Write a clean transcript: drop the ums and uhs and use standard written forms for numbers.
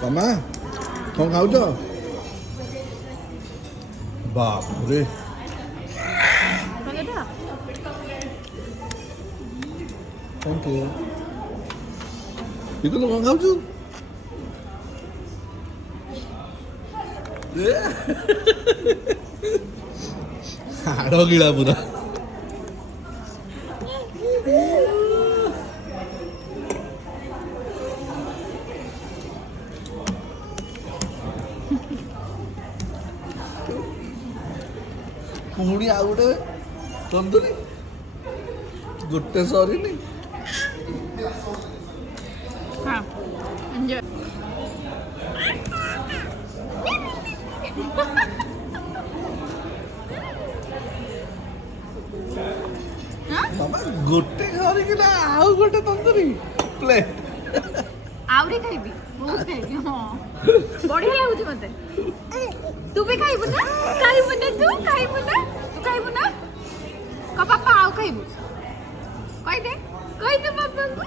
ମାମା କ'ଣ ଖାଉଛ? ବାପରେ ଥ୍ୟାଙ୍କ ୟୁ। ପିକୁଲୁ କ'ଣ ଖାଉଛୁ? ହାଡ଼ ଗିଳା ପୁରା। ପୁଣି ଆଉ ଗୋଟେ ତନ୍ଦୁରୀ ଗୋଟେ ସରିନି। ମାମା ଗୋଟେ ସରିକି ନା ଆଉ ଗୋଟେ ତନ୍ଦୁରୀ ପ୍ଲେଟ୍ ଆହୁରି ଖାଇବି ବହୁତ ଖାଇବି। ହଁ ବଢିଆ ଲାଗୁଛି ମତେ। ତୁ ବି ଖାଇବୁ ନା? ଖାଇବୁ ନା ତୁ? ଖାଇବୁ ନା? ତୁ ଖାଇବୁ ନା? ବାପା ଆଉ ଖାଇବୁ? କହିଦେ କହିଦେ ବାପାଙ୍କୁ।